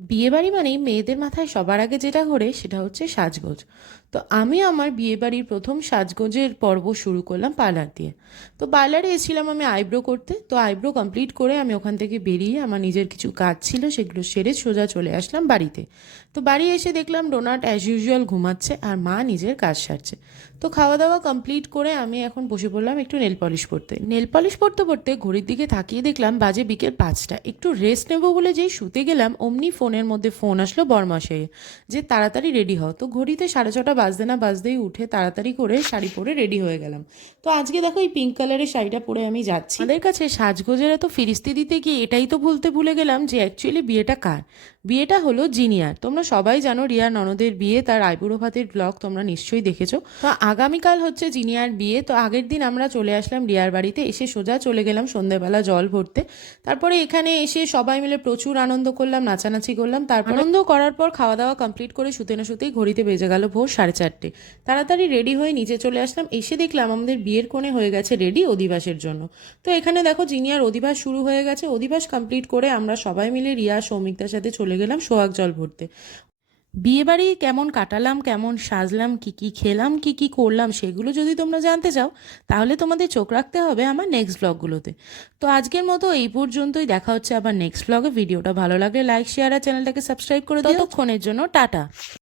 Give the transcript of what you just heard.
বিয়েবাড়ি মানেই মেয়েদের মাথায় সবার আগে যেটা ঘোরে সেটা হচ্ছে সাজগোজ। তো আমি আমার বিয়েবাড়ির প্রথম সাজগোজের পর্ব শুরু করলাম পার্লার দিয়ে। তো পার্লারে এসেছিলাম আমি আইব্রো করতে। তো আইব্রো কমপ্লিট করে আমি ওখান থেকে বেরিয়ে আমার নিজের কিছু কাজ ছিল সেগুলো সেরে সোজা চলে আসলাম বাড়িতে। তো বাড়ি এসে দেখলাম ডোনাট অ্যাজ ইউজুয়াল ঘুমাচ্ছে আর মা নিজের কাজ সারছে। তো খাওয়া দাওয়া কমপ্লিট করে আমি এখন বসে পড়লাম একটু নেল পলিশ পরতে। নেল পলিশ পরতে পরতে ঘড়ির দিকে তাকিয়ে দেখলাম বাজে বিকেল 5টা। একটু রেস্ট নেবো বলে যেই শুতে গেলাম অমনি ফোনের মধ্যে ফোন আসলো বরমাসের, যে তাড়াতাড়ি রেডি হও। তো ঘড়িতে 6:30 বাজতে না বাজতেই উঠে তাড়াতাড়ি করে শাড়ি পরে রেডি হয়ে গেলাম। তো আজকে দেখো এই পিঙ্ক কালারের শাড়িটা পরে আমি যাচ্ছি। আমাদের কাছে সাজগোজের এত ফিরিস্তি দিতে গিয়ে এটাই তো বলতে ভুলে গেলাম যে অ্যাকচুয়ালি বিয়েটা কার। বিয়েটা হলো জিনিয়ার। তোমরা সবাই জানো রিয়া ননদের বিয়ে, তার আইবুড়ো ভাতের ব্লগ তোমরা নিশ্চয়ই দেখেছো। তো আগামীকাল হচ্ছে জিনিয়ার বিয়ে। তো আগের দিন আমরা চলে আসলাম রিয়ার বাড়িতে, এসে সোজা চলে গেলাম সন্ধ্যেবেলা জল ভরতে। তারপরে এখানে এসে সবাই মিলে প্রচুর আনন্দ করলাম, নাচানাচি করলাম। তারপর আনন্দ করার পর খাওয়া দাওয়া কমপ্লিট করে শুতে না শুতেই ঘড়িতে বেজে গেল ভোর 4:30। তাড়াতাড়ি রেডি হয়ে নিচে চলে আসলাম। এসে দেখলাম আমাদের বিয়ের কোণে হয়ে গেছে রেডি অধিবাসের জন্য। তো এখানে দেখো জিনিয়ার অধিবাস শুরু হয়ে গেছে। অধিবাস কমপ্লিট করে আমরা সবাই মিলে রিয়া সৌমিকদার সাথে চলে গেলাম সোহাগ জল ভরতে। বিয়েবাড়ি কেমন কাটালাম, কেমন সাজলাম, কি কি খেলাম, কি কি করলাম, সেগুলো যদি তোমরা জানতে চাও তাহলে তোমাদের চোখ রাখতে হবে আমার নেক্সট ব্লগগুলোতে। তো আজকের মতো এই পর্যন্তই, দেখা হচ্ছে আবার নেক্সট ব্লগে। ভিডিওটা ভালো লাগলে লাইক শেয়ার আর চ্যানেলটাকে সাবস্ক্রাইব করে দিও। ততক্ষণের জন্য টাটা।